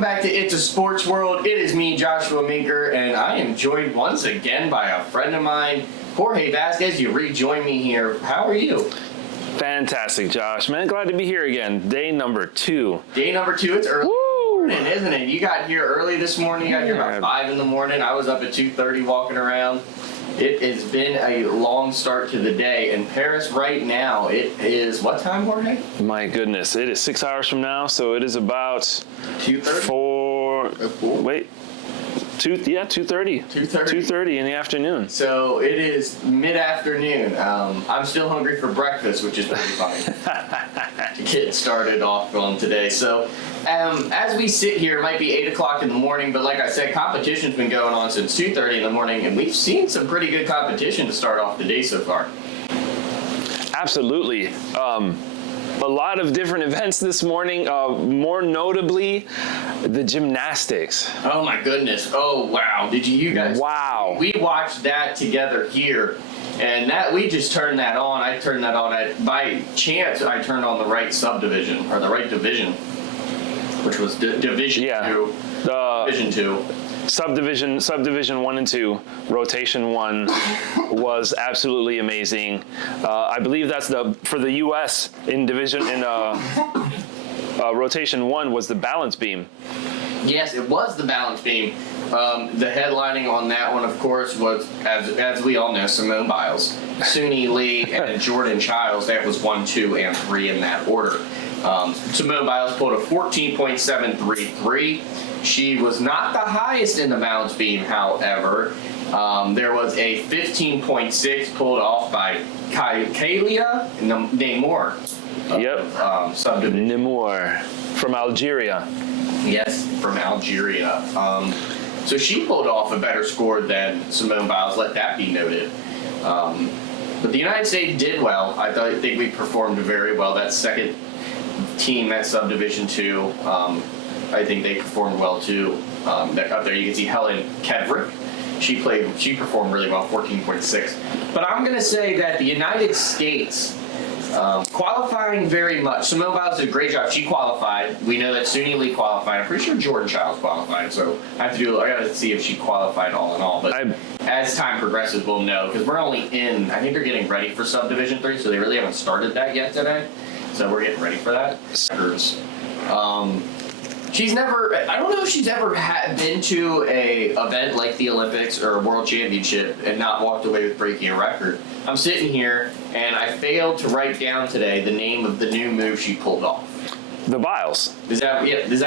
Welcome back to It's a Sports World. It is me, Joshua Minker, and I am joined once again by a friend of mine, Jorge Vasquez. You rejoin me here. How are you? Fantastic, Josh. Man, glad to be here again. Day number 2. Day number 2. It's early. Woo! Isn't it? You got here early this morning. You got here about 5 in the morning. I was up at 2:30 walking around. It has been a long start to the day. In Paris right now, it is what time, Jorge? My goodness, it is 6 hours from now, so it is about 2:30. Wait. 2:30. 2:30 in the afternoon. So it is mid-afternoon. I'm still hungry for breakfast, which is pretty fine to get started off on today. So as we sit here, it might be 8 o'clock in the morning, but like I said, competition's been going on since 2:30 in the morning, and we've seen some pretty good competition to start off the day so far. Absolutely. A lot of different events this morning, more notably the gymnastics. Oh my goodness. Oh wow. Did you guys? Wow. We watched that together here, and that we just turned that on. I turned that on. By chance, I turned on the right subdivision, or the right division, which was Division 2. Division 2. Subdivision 1 and 2, rotation 1 was absolutely amazing. I believe that's for the U.S. in rotation 1 was the balance beam. Yes, it was the balance beam. The headlining on that one, of course, was, as we all know, Simone Biles, Suni Lee, and Jordan Childs. That was 1, 2, and 3 in that order. Simone Biles pulled a 14.733. She was not the highest in the balance beam, however. There was a 15.6 pulled off by Kalia Nemour. Subdivision. Nemour from Algeria. Yes, from Algeria. So she pulled off a better score than Simone Biles, let that be noted. But the United States did well. I think we performed very well. That second team, that Subdivision 2, I think they performed well too. Up there you can see Helen Kedrick. She performed really well, 14.6. But I'm going to say that the United States, qualifying very much. Simone Biles did a great job. She qualified. We know that Suni Lee qualified. I'm pretty sure Jordan Childs qualified. So I got to see if she qualified all in all. But as time progresses, we'll know, because we're only in, I think they're getting ready for Subdivision 3, so they really haven't started that yet today. So we're getting ready for that. She's never, I don't know if she's ever been to a event like the Olympics or a World Championship and not walked away with breaking a record. I'm sitting here and I failed to write down today the name of the new move she pulled off. The Biles. They're tied. That's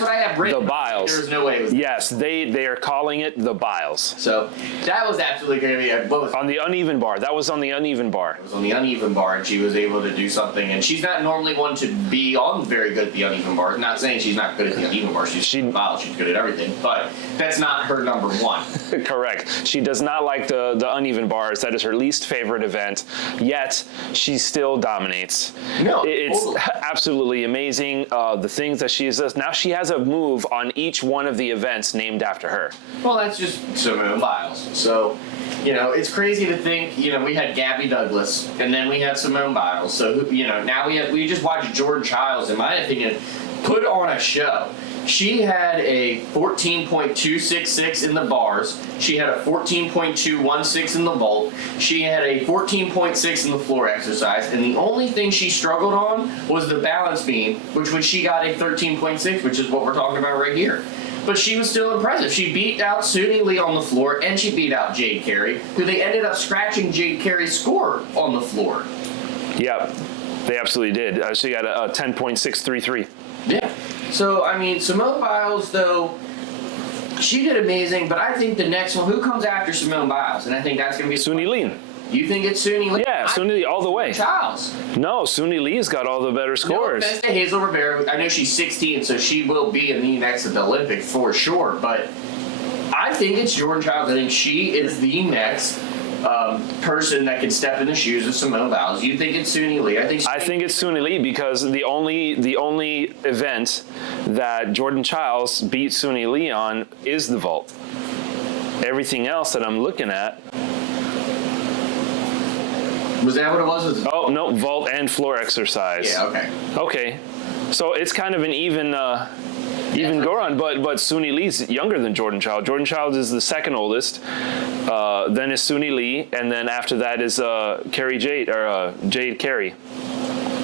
what I have written. The Biles. There's no way it was. Yes, they are calling it the Biles. So that was absolutely going to be on the uneven bar. That was on the uneven bar. It was on the uneven bar, and she was able to do something. And she's not normally one to be on very good at the uneven bar. I'm not saying she's not good at the uneven bar. She's good at everything, but that's not her number one. Correct. She does not like the uneven bars. That is her least favorite event. Yet she still dominates. No, it's absolutely amazing. The things that she does. Now she has a move on each one of the events named after her. Well, that's just Simone Biles. So, it's crazy to think, we had Gabby Douglas, and then we had Simone Biles. So, now we just watched Jordan Childs, in my opinion, put on a show. She had a 14.266 in the bars. She had a 14.216 in the vault. She had a 14.6 in the floor exercise. And the only thing she struggled on was the balance beam, when she got a 13.6, which is what we're talking about right here. But she was still impressive. She beat out Suni Lee on the floor, and she beat out Jade Carey, who they ended up scratching Jade Carey's score on the floor. Yep, they absolutely did. She got a 10.633. Yeah. So, Simone Biles, though, she did amazing, but I think the next one, who comes after Simone Biles? And I think that's going to be Suni Lee. You think it's Suni Lee? Yeah, Suni Lee all the way. Childs. No, Suni Lee's got all the better scores. No offense to Hazel Rivera. I know she's 16, so she will be in the next at the Olympics for sure, but I think it's Jordan Childs. I think she is the next person that can step in the shoes of Simone Biles. You think it's Suni Lee? I think it's Suni Lee, because the only event that Jordan Childs beat Suni Lee on is the vault. Everything else that I'm looking at. Was that what it was? Oh no, vault and floor exercise. Yeah. Okay. Okay. So it's kind of an even go on, but Suni Lee's younger than Jordan Child. Jordan Child is the second oldest. Then is Suni Lee, and then after that is Jade Carey.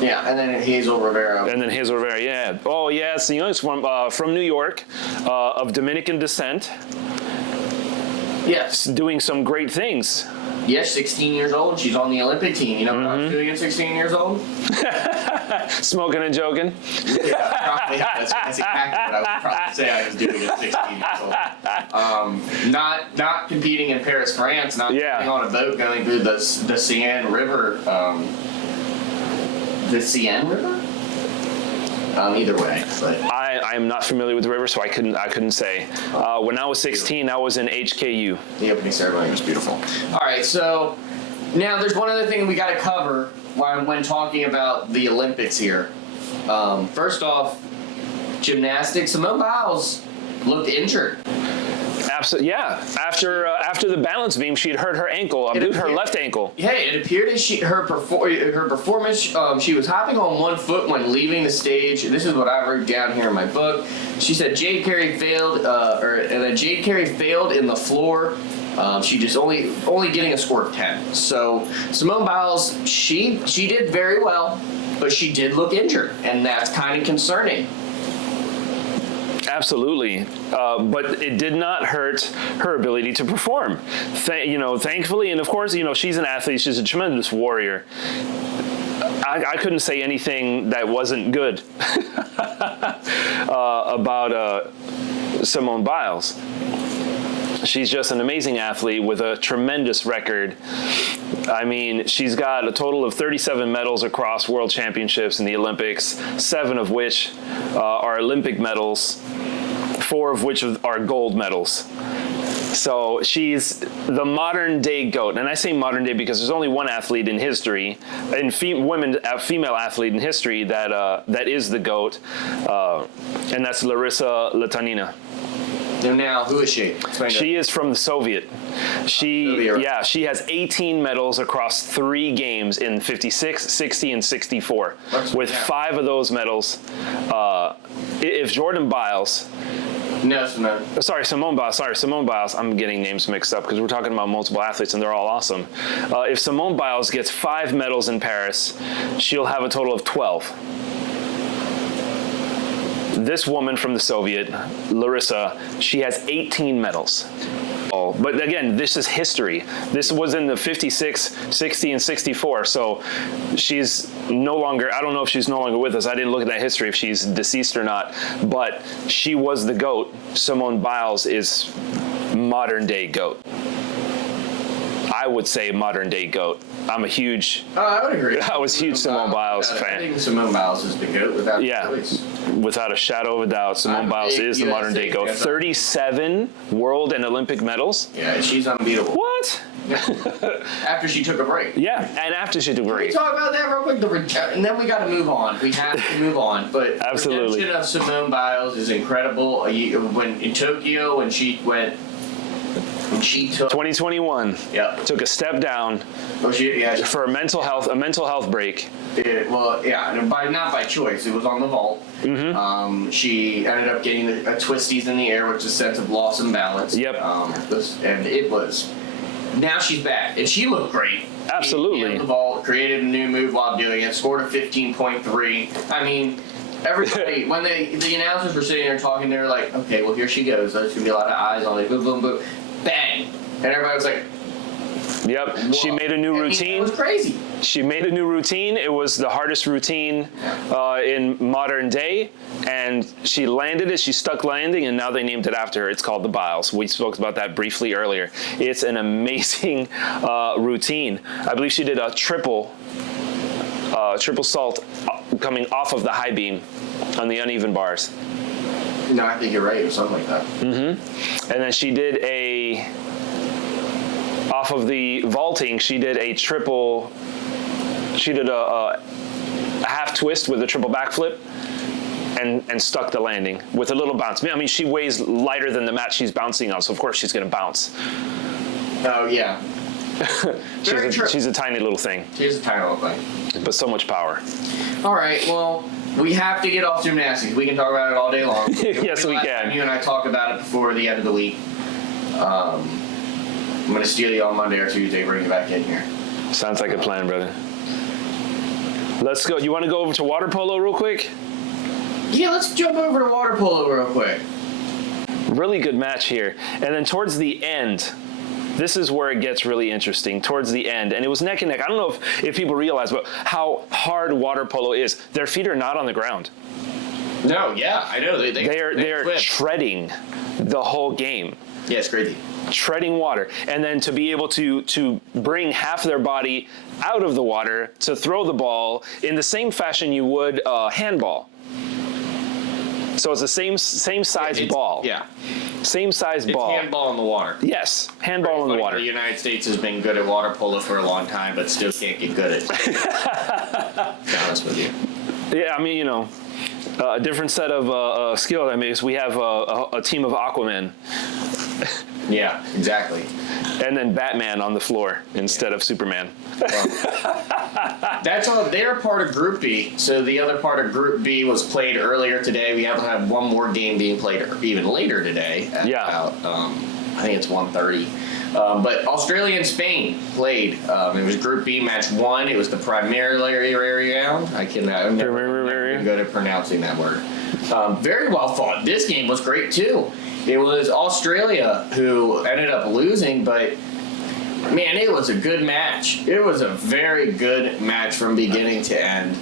Yeah, and then Hazel Rivera. And then Hazel Rivera, yeah. Oh, yeah, it's the youngest from New York, of Dominican descent. Yes. Doing some great things. Yes, 16 years old. She's on the Olympic team. You know what I was doing at 16 years old? Smoking and joking. Yeah, probably. That's exactly what I would probably say I was doing at 16 years old. Not competing in Paris, France. Not getting on a boat going through the Seine River. The Seine River? Either way, but I am not familiar with the river, so I couldn't say. When I was 16, I was in HKU. The opening ceremony was beautiful. All right, so now there's one other thing we got to cover when talking about the Olympics here. First off, gymnastics. Simone Biles looked injured. Absolutely, yeah. After the balance beam, she'd hurt her ankle. I believe her left ankle. Yeah, it appeared as her performance. She was hopping on one foot when leaving the stage. This is what I wrote down here in my book. She said Jade Carey failed, Jade Carey failed in the floor. She just only getting a score of 10. So Simone Biles, she did very well, but she did look injured, and that's kind of concerning. Absolutely, but it did not hurt her ability to perform. Thankfully, and of course, she's an athlete. She's a tremendous warrior. I couldn't say anything that wasn't good about Simone Biles. She's just an amazing athlete with a tremendous record. I mean, she's got a total of 37 medals across world championships and the Olympics, 7 of which are Olympic medals, 4 of which are gold medals. So she's the modern day GOAT. And I say modern day because there's only one athlete in history, female athlete in history that is the GOAT, and that's Larissa Latanina. Now, who is she? She is from the Soviet. She has 18 medals across 3 games in 56, 60, and 64. With 5 of those medals, if Jordan Biles... No. Simone Biles. I'm getting names mixed up because we're talking about multiple athletes and they're all awesome. If Simone Biles gets 5 medals in Paris, she'll have a total of 12. This woman from the Soviet, Larissa, she has 18 medals. But again, this is history. This was in the 56, 60, and 64. So she's no longer, I don't know if she's no longer with us. I didn't look at that history if she's deceased or not. But she was the GOAT. Simone Biles is modern day GOAT. I would say modern day GOAT. I'm a huge... I would agree. I was a huge Simone Biles fan. I think Simone Biles is the GOAT without choice. Without a shadow of a doubt, Simone Biles is the modern day GOAT. 37 world and Olympic medals. Yeah, she's unbeatable. What? After she took a break. Yeah, and after she took a break. Can we talk about that real quick? And then we got to move on. We have to move on. But absolutely. The redemption of Simone Biles is incredible. When in Tokyo, when she took 2021. Yep. Took a step down. For a mental health break. Not by choice. It was on the vault. Mm-hmm. She ended up getting a twisties in the air, which is a sense of loss and balance. Yep. And it was. Now she's back, and she looked great. Absolutely. She the vault, created a new move while doing it, scored a 15.3. I mean, everybody, when the announcers were sitting there talking, they were like, okay, well, here she goes. There's going to be a lot of eyes on it. Boom, boom, boom. Bang. And everybody was like, yep. Whoa. She made a new routine. It was crazy. She made a new routine. It was the hardest routine in modern day. And she landed it. She stuck landing, and now they named it after her. It's called the Biles. We spoke about that briefly earlier. It's an amazing routine. I believe she did a triple salt coming off of the high beam on the uneven bars. No, I think you're right, or something like that. Mm-hmm. And then she did off of the vaulting, she did a half twist with a triple backflip and stuck the landing with a little bounce. I mean, she weighs lighter than the mat she's bouncing on, so of course she's going to bounce. Oh, yeah. Very true. she's a tiny little thing, She's a tiny little thing. but so much power. All right, well, we have to get off gymnastics. We can talk about it all day long. Yes, we Last can. time you and I talked about it before the end of the week. I'm going to steal you on Monday or Tuesday, bring you back in here. Sounds like a plan, brother. Let's go. You want to go over to water polo real quick? Yeah, let's jump over to water polo real quick. Really good match here. And then towards the end, this is where it gets really interesting. Towards the end, and it was neck and neck. I don't know if people realize but how hard water polo is. Their feet are not on the ground. No, yeah, I know. They're flip. treading the whole game. Yeah, it's crazy. Treading water, and then to be able to bring half their body out of the water to throw the ball in the same fashion you would handball. So it's the same size ball. Yeah. Same size It's ball. handball in the water. Yes, handball in the water. The United States has been good at water polo for a long time, but still can't get good at it. To be honest with you. Yeah, I mean, a different set of skill. I mean, we have a team of Aquaman. Yeah, exactly. And then Batman on the floor instead of Superman. That's all. They're part of Group B. So the other part of Group B was played earlier today. We have one more game being played even later today. At about, I think it's 1:30. But Australia and Spain played. It was Group B, match 1. It was the primary round. I'm never good at pronouncing that word. Very well fought. This game was great too. It was Australia who ended up losing, but man, it was a good match. It was a very good match from beginning to end.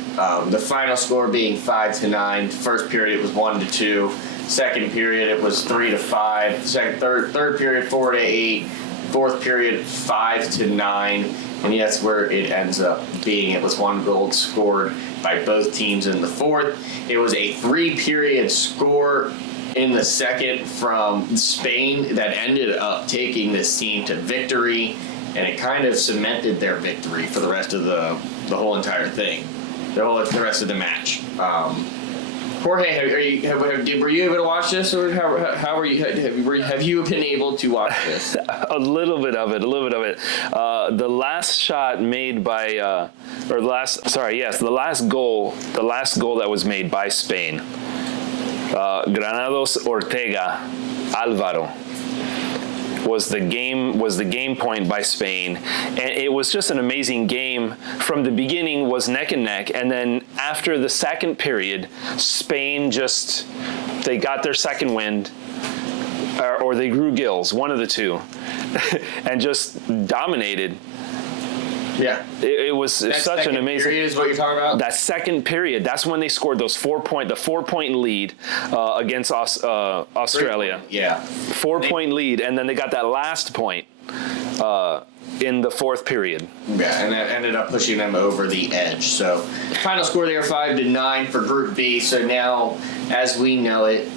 The final score being 5-9. First period it was 1-2. Second period it was 3-5. Third period 4-8. Fourth period 5-9. And that's where it ends up being. It was 1 goal scored by both teams in the fourth. It was a 3-period score in the second from Spain that ended up taking this team to victory, and it kind of cemented their victory for the rest of the whole entire thing, the rest of the match. Jorge, were you able to watch this, or how are you? Have you been able to watch this? A little bit of it. The last shot made by, the last goal that was made by Spain. Granados Ortega Alvaro was the game point by Spain, and it was just an amazing game. From the beginning was neck and neck, and then after the second period, Spain they got their second wind, or they grew gills, one of the two, and just dominated. Yeah, it was such an amazing. Period is what you're talking about. That second period, that's when they scored those 4-point lead against Australia. Yeah, 4-point lead, and then they got that last point in the fourth period. Yeah, and that ended up pushing them over the edge. So, final score there 5-9 for Group B. So now, as we know it,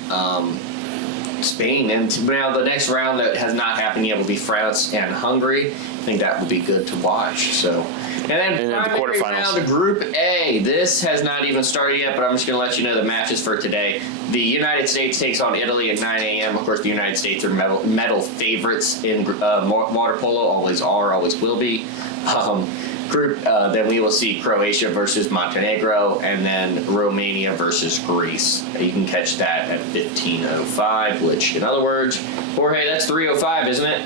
Spain, and now the next round that has not happened yet will be France and Hungary. I think that would be good to watch. So, and then the primary round of Group A. This has not even started yet, but I'm just going to let you know the matches for today. The United States takes on Italy at 9 a.m. Of course, the United States are medal favorites in water polo. Always are, always will be. Then we will see Croatia versus Montenegro, and then Romania versus Greece. You can catch that at 15:05, which, in other words, Jorge, that's 3:05, isn't it?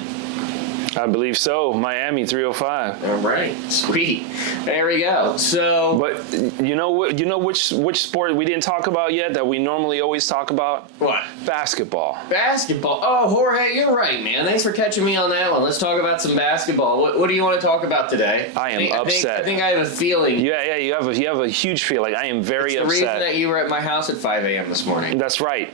I believe so. Miami 305. All right, sweet. There we go. So, but you know which sport we didn't talk about yet that we normally always talk about? What? Basketball. Basketball. Oh, Jorge, you're right, man. Thanks for catching me on that one. Let's talk about some basketball. What do you want to talk about today? I am upset. I think I have a feeling. Yeah. You have a huge feeling. I am very upset. The reason that you were at my house at 5 a.m. this morning. That's right.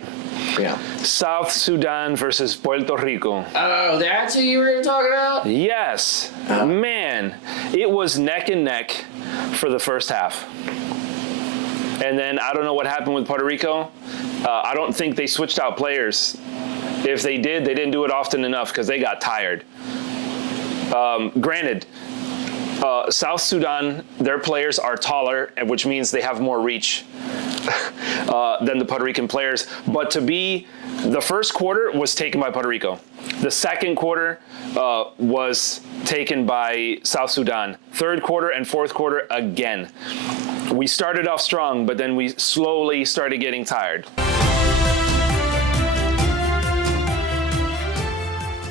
Yeah. South Sudan versus Puerto Rico. Oh, that's who you were going to talk about? Yes. Man, it was neck and neck for the first half. And then I don't know what happened with Puerto Rico. I don't think they switched out players. If they did, they didn't do it often enough because they got tired. Granted, South Sudan, their players are taller, which means they have more reach. than the Puerto Rican players. But the first quarter was taken by Puerto Rico. The second quarter was taken by South Sudan. Third quarter and fourth quarter again. We started off strong, but then we slowly started getting tired.